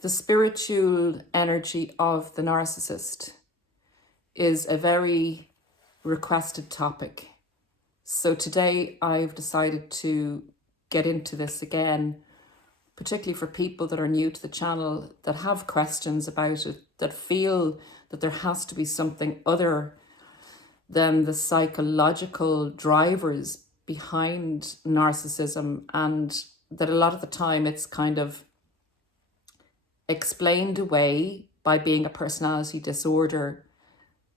The spiritual energy of the narcissist is a very requested topic. So today I've decided to get into this again, particularly for people that are new to the channel, that have questions about it, that feel that there has to be something other than the psychological drivers behind narcissism, and that a lot of the time it's kind of explained away by being a personality disorder,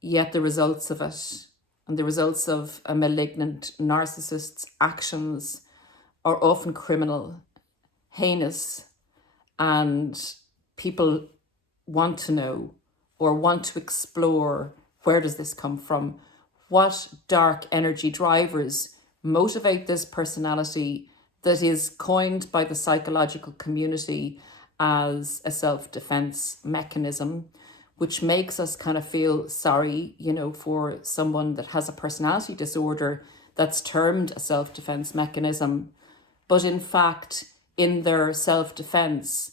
yet the results of it and the results of a malignant narcissist's actions are often criminal, heinous, and people want to know or want to explore, where does this come from? What dark energy drivers motivate this personality that is coined by the psychological community as a self-defense mechanism, which makes us kind of feel sorry, for someone that has a personality disorder that's termed a self-defense mechanism. But in fact, in their self-defense,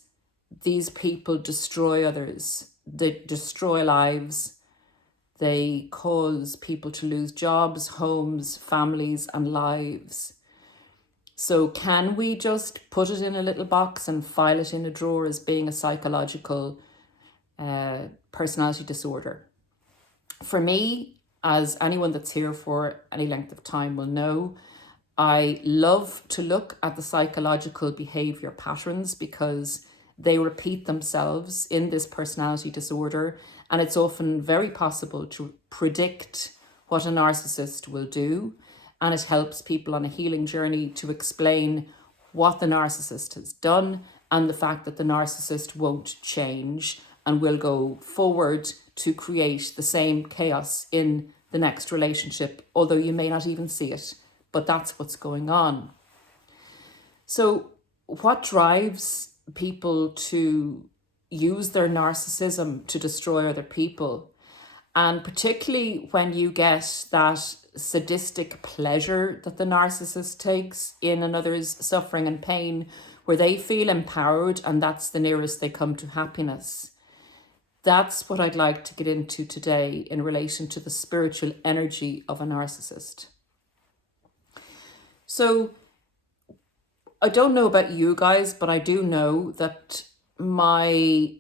these people destroy others, they destroy lives, they cause people to lose jobs, homes, families, and lives. So can we just put it in a little box and file it in a drawer as being a psychological personality disorder? For me, as anyone that's here for any length of time will know, I love to look at the psychological behavior patterns because they repeat themselves in this personality disorder, and it's often very possible to predict what a narcissist will do. And it helps people on a healing journey to explain what the narcissist has done and the fact that the narcissist won't change and will go forward to create the same chaos in the next relationship, although you may not even see it, but that's what's going on. So what drives people to use their narcissism to destroy other people? And particularly when you get that sadistic pleasure that the narcissist takes in another's suffering and pain, where they feel empowered and that's the nearest they come to happiness. That's what I'd like to get into today in relation to the spiritual energy of a narcissist. So I don't know about you guys, but I do know that my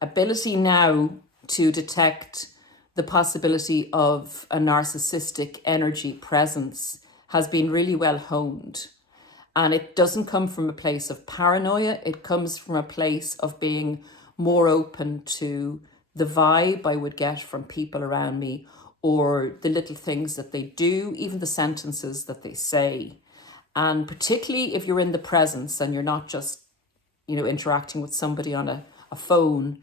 ability now to detect the possibility of a narcissistic energy presence has been really well honed. And it doesn't come from a place of paranoia. It comes from a place of being more open to the vibe I would get from people around me, or the little things that they do, even the sentences that they say. And particularly if you're in the presence and you're not just, interacting with somebody on a phone,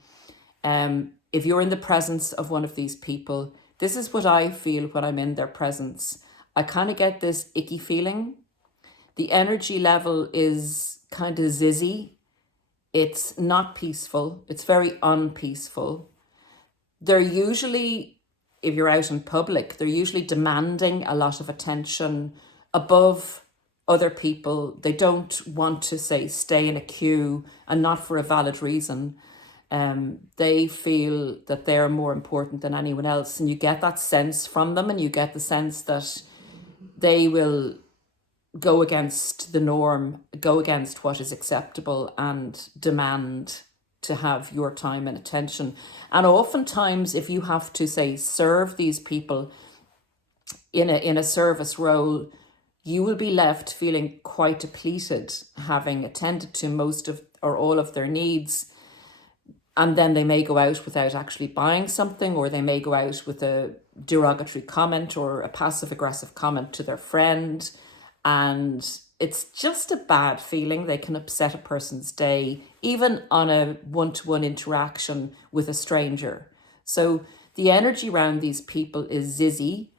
if you're in the presence of one of these people, this is what I feel when I'm in their presence. I kind of get this icky feeling. The energy level is kind of zizzy. It's not peaceful. It's very unpeaceful. They're usually, if you're out in public, they're usually demanding a lot of attention above other people. They don't want to, say, stay in a queue, and not for a valid reason. They feel that they're more important than anyone else, and you get that sense from them, and you get the sense that they will go against the norm, go against what is acceptable, and demand to have your time and attention. And oftentimes, if you have to, say, serve these people in a service role, you will be left feeling quite depleted, having attended to most of or all of their needs. And then they may go out without actually buying something, or they may go out with a derogatory comment or a passive-aggressive comment to their friend. And it's just a bad feeling. They can upset a person's day, even on a one-to-one interaction with a stranger. So the energy around these people is zizzy.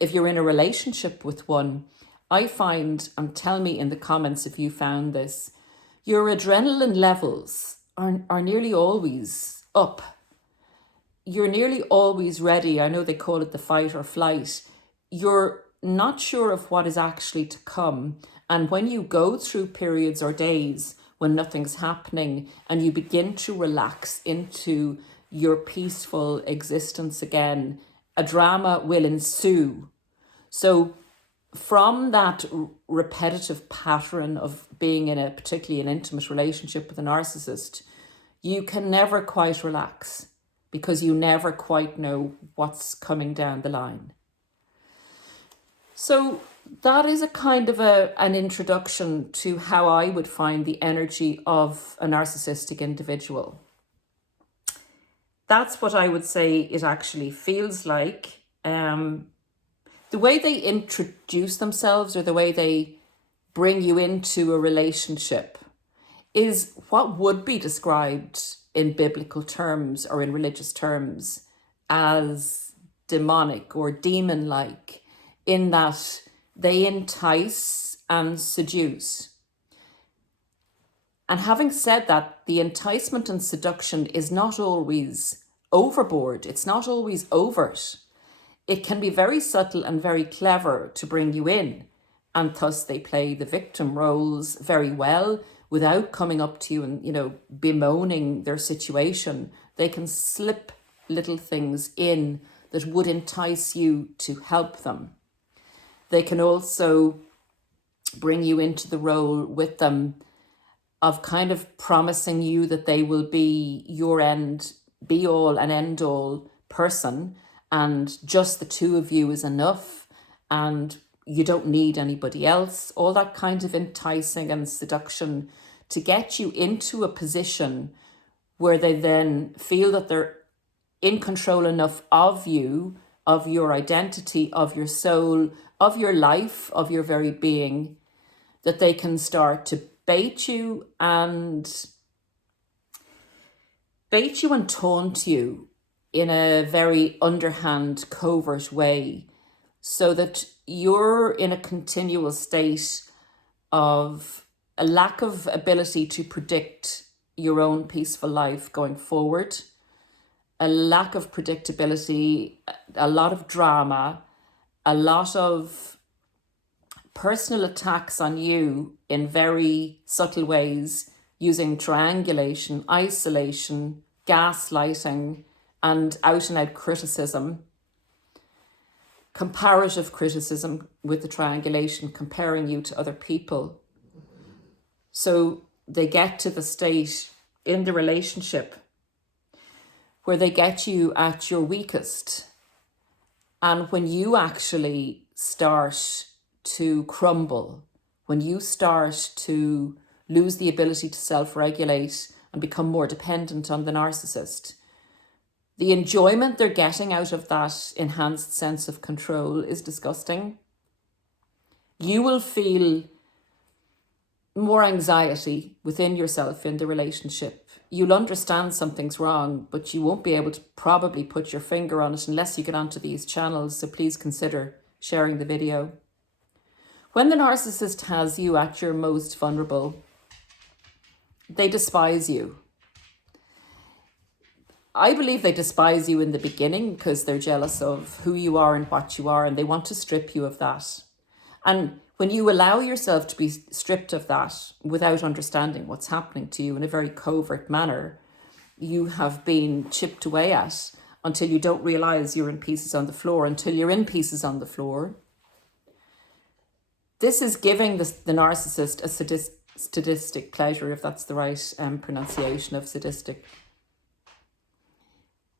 If you're in a relationship with one, I find, and tell me in the comments if you found this, your adrenaline levels are nearly always up. You're nearly always ready. I know they call it the fight or flight. You're not sure of what is actually to come. And when you go through periods or days when nothing's happening, and you begin to relax into your peaceful existence again, a drama will ensue. So from that repetitive pattern of being in a particularly an intimate relationship with a narcissist, you can never quite relax because you never quite know what's coming down the line. So that is a kind of an introduction to how I would find the energy of a narcissistic individual. That's what I would say it actually feels like. The way they introduce themselves or the way they bring you into a relationship is what would be described in biblical terms or in religious terms as demonic or demon-like, in that they entice and seduce. And having said that, the enticement and seduction is not always overboard. It's not always overt. It can be very subtle and very clever to bring you in. And thus they play the victim roles very well without coming up to you and, bemoaning their situation. They can slip little things in that would entice you to help them. They can also bring you into the role with them of kind of promising you that they will be your be all and end all person, and just the two of you is enough, and you don't need anybody else. All that kind of enticing and seduction to get you into a position where they then feel that they're in control enough of you, of your identity, of your soul, of your life, of your very being, that they can start to bait you and taunt you in a very underhand, covert way, so that you're in a continual state of a lack of ability to predict your own peaceful life going forward, a lack of predictability, a lot of drama, a lot of personal attacks on you in very subtle ways, using triangulation, isolation, gaslighting, and out-and-out criticism, comparative criticism with the triangulation, comparing you to other people. So they get to the state in the relationship where they get you at your weakest. And when you actually start to crumble, when you start to lose the ability to self-regulate and become more dependent on the narcissist, the enjoyment they're getting out of that enhanced sense of control is disgusting. You will feel more anxiety within yourself in the relationship. You'll understand something's wrong, but you won't be able to probably put your finger on it unless you get onto these channels. So please consider sharing the video. When the narcissist has you at your most vulnerable, they despise you. I believe they despise you in the beginning because they're jealous of who you are and what you are, and they want to strip you of that. And when you allow yourself to be stripped of that without understanding what's happening to you in a very covert manner, you have been chipped away at until you don't realize you're in pieces on the floor, until you're in pieces on the floor. This is giving the narcissist a sadistic pleasure, if that's the right pronunciation of sadistic.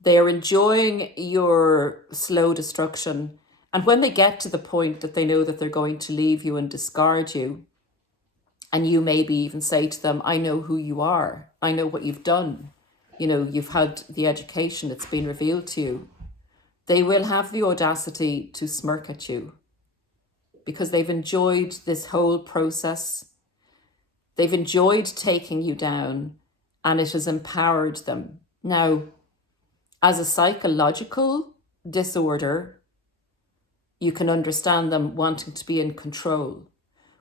They are enjoying your slow destruction. And when they get to the point that they know that they're going to leave you and discard you, and you maybe even say to them, I know who you are. I know what you've done. You've had the education, it's been revealed to you. They will have the audacity to smirk at you because they've enjoyed this whole process. They've enjoyed taking you down, and it has empowered them. Now, as a psychological disorder, you can understand them wanting to be in control.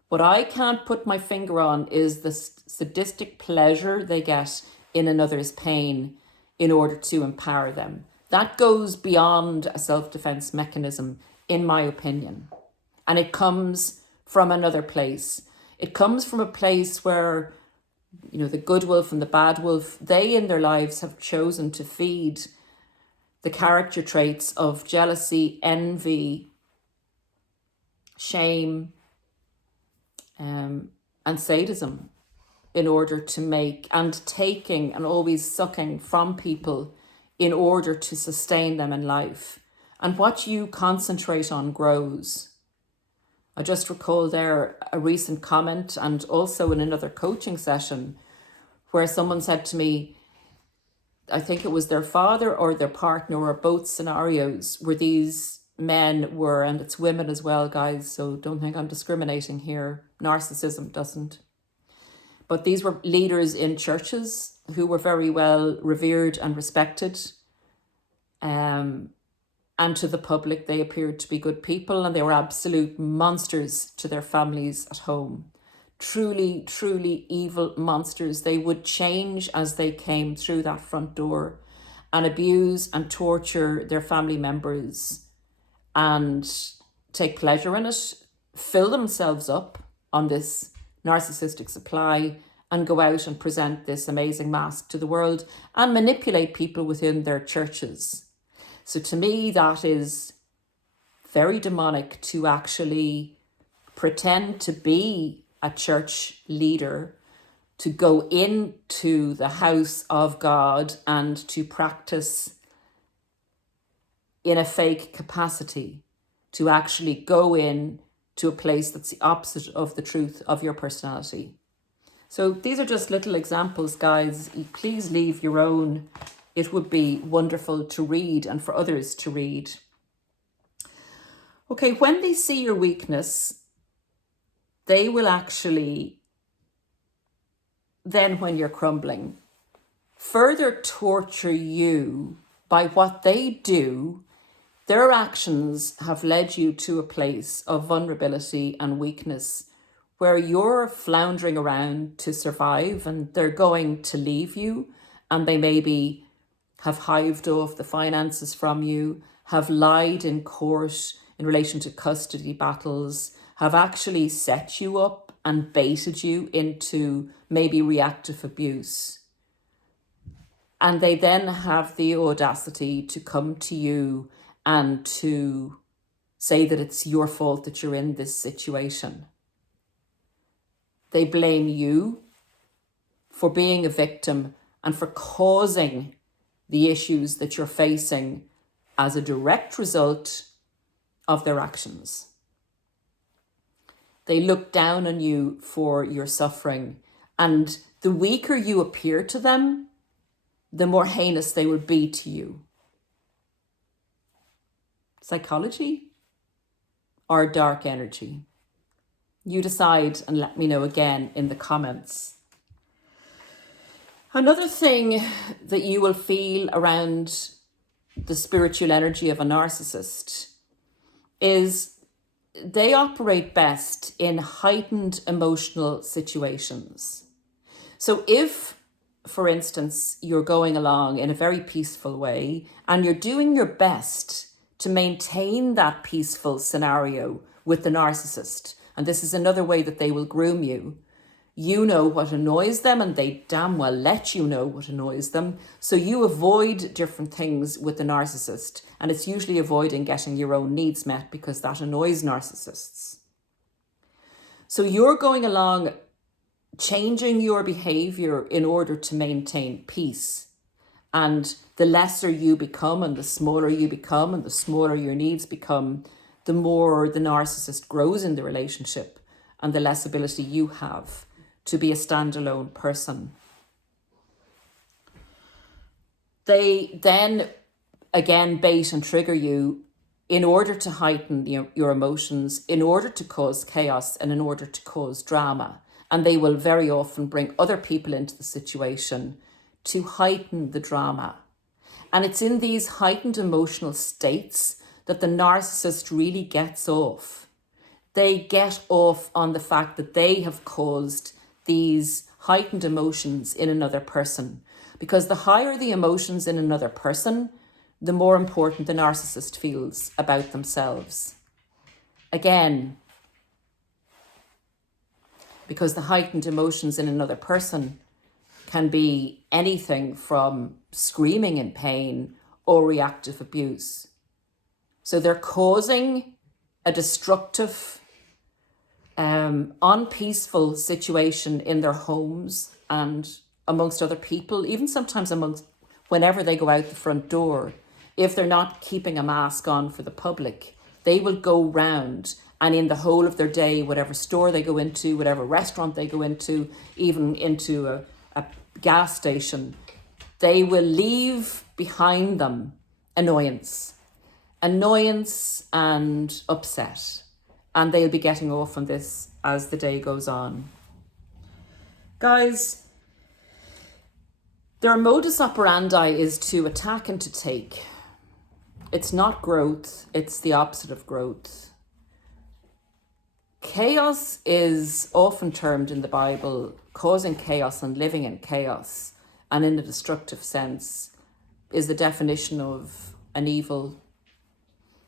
What I can't put my finger on is the sadistic pleasure they get in another's pain in order to empower them. That goes beyond a self-defense mechanism, in my opinion. And it comes from another place. It comes from a place where you know, the good wolf and the bad wolf, they in their lives have chosen to feed the character traits of jealousy, envy, shame, and sadism in order to make, and taking and always sucking from people in order to sustain them in life. And what you concentrate on grows. I just recall there a recent comment, and also in another coaching session, where someone said to me, I think it was their father or their partner or both scenarios, where these men were, and it's women as well, guys, so don't think I'm discriminating here. Narcissism doesn't. But these were leaders in churches who were very well revered and respected. And to the public, they appeared to be good people, and they were absolute monsters to their families at home. Truly, truly evil monsters. They would change as they came through that front door and abuse and torture their family members and take pleasure in it, fill themselves up on this narcissistic supply, and go out and present this amazing mask to the world and manipulate people within their churches. So to me, that is very demonic, to actually pretend to be a church leader, to go into the house of God and to practice in a fake capacity, to actually go in to a place that's the opposite of the truth of your personality. So these are just little examples, guys. Please leave your own. It would be wonderful to read and for others to read. Okay, when they see your weakness, they will actually, then when you're crumbling, further torture you by what they do. Their actions have led you to a place of vulnerability and weakness where you're floundering around to survive, and they're going to leave you, and they maybe have hived off the finances from you, have lied in court in relation to custody battles, have actually set you up and baited you into maybe reactive abuse. And they then have the audacity to come to you and to say that it's your fault that you're in this situation. They blame you for being a victim and for causing the issues that you're facing as a direct result of their actions. They look down on you for your suffering, and the weaker you appear to them, the more heinous they will be to you. Psychology or dark energy? You decide and let me know again in the comments. Another thing that you will feel around the spiritual energy of a narcissist is they operate best in heightened emotional situations. So if, for instance, you're going along in a very peaceful way and you're doing your best to maintain that peaceful scenario with the narcissist, and this is another way that they will groom you, you know what annoys them and they damn well let you know what annoys them. So you avoid different things with the narcissist, and it's usually avoiding getting your own needs met because that annoys narcissists. So you're going along changing your behavior in order to maintain peace. And the lesser you become and the smaller you become and the smaller your needs become, the more the narcissist grows in the relationship and the less ability you have to be a standalone person. They then again bait and trigger you in order to heighten your emotions, in order to cause chaos and in order to cause drama. And they will very often bring other people into the situation to heighten the drama. And it's in these heightened emotional states that the narcissist really gets off. They get off on the fact that they have caused these heightened emotions in another person. Because the higher the emotions in another person, the more important the narcissist feels about themselves. Again, because the heightened emotions in another person can be anything from screaming in pain or reactive abuse. So they're causing a destructive, unpeaceful situation in their homes and amongst other people, even sometimes amongst whenever they go out the front door. If they're not keeping a mask on for the public, they will go round, and in the whole of their day, whatever store they go into, whatever restaurant they go into, even into a gas station, they will leave behind them annoyance and upset. And they'll be getting off on this as the day goes on. Guys, their modus operandi is to attack and to take. It's not growth, it's the opposite of growth. Chaos is often termed in the Bible causing chaos and living in chaos, and in a destructive sense is the definition of an evil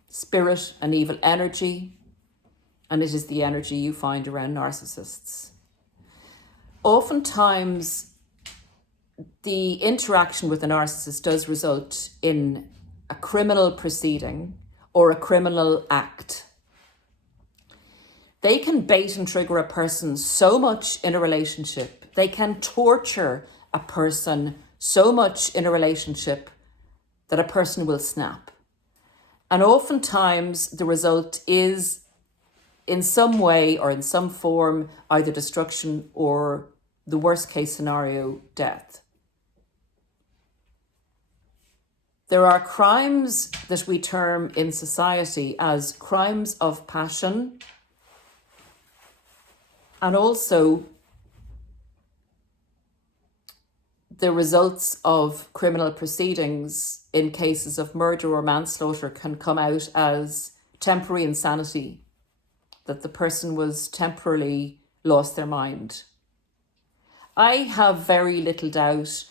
spirit, an evil energy, and it is the energy you find around narcissists. Oftentimes, the interaction with a narcissist does result in a criminal proceeding or a criminal act. They can bait and trigger a person so much in a relationship. They can torture a person so much in a relationship that a person will snap. And oftentimes the result is in some way or in some form either destruction or, the worst case scenario, death. There are crimes that we term in society as crimes of passion, and also the results of criminal proceedings in cases of murder or manslaughter can come out as temporary insanity, that the person was temporarily lost their mind. I have very little doubt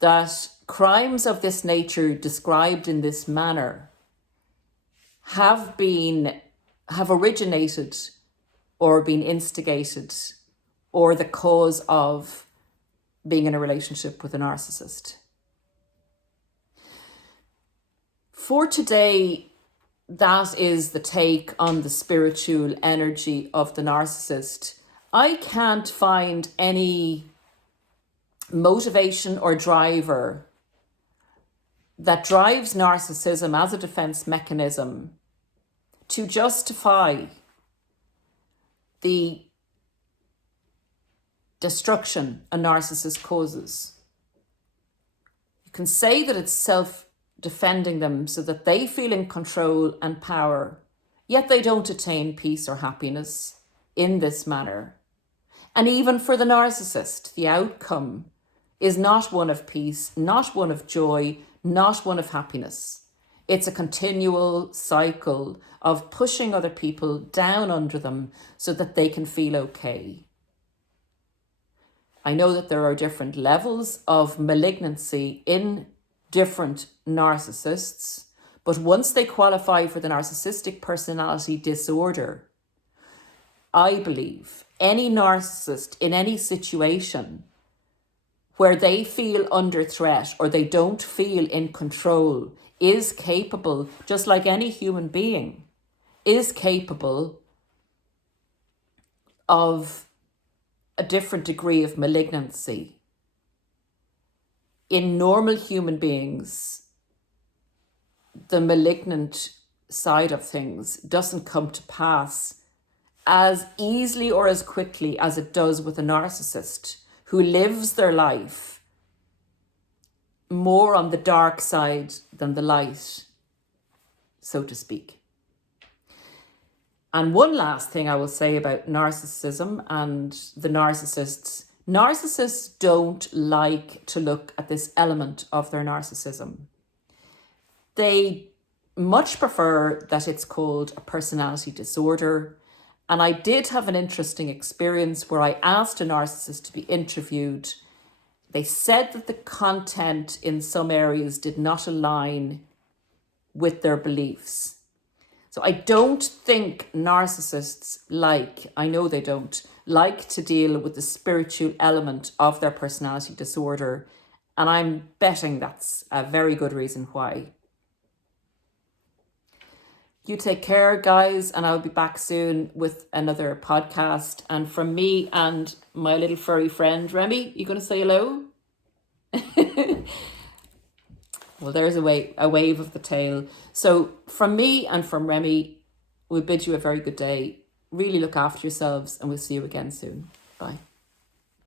that crimes of this nature described in this manner have originated or been instigated or the cause of being in a relationship with a narcissist. For today, that is the take on the spiritual energy of the narcissist. I can't find any motivation or driver that drives narcissism as a defense mechanism to justify the destruction a narcissist causes. You can say that it's self-defending them so that they feel in control and power, yet they don't attain peace or happiness in this manner. And even for the narcissist, the outcome is not one of peace, not one of joy, not one of happiness. It's a continual cycle of pushing other people down under them so that they can feel okay. I know that there are different levels of malignancy in different narcissists, but once they qualify for the narcissistic personality disorder, I believe any narcissist in any situation where they feel under threat or they don't feel in control is capable, just like any human being, is capable of a different degree of malignancy. In normal human beings, the malignant side of things doesn't come to pass as easily or as quickly as it does with a narcissist who lives their life more on the dark side than the light, so to speak. And one last thing I will say about narcissism and the narcissists. Narcissists don't like to look at this element of their narcissism. They much prefer that it's called a personality disorder. And I did have an interesting experience where I asked a narcissist to be interviewed. They said that the content in some areas did not align with their beliefs. So I don't think narcissists I know they don't, like to deal with the spiritual element of their personality disorder. And I'm betting that's a very good reason why. You take care, guys, and I'll be back soon with another podcast. And from me and my little furry friend, Remy, you going to say hello? Well, there's a wave of the tail. So from me and from Remy, we bid you a very good day. Really look after yourselves, and we'll see you again soon. Bye.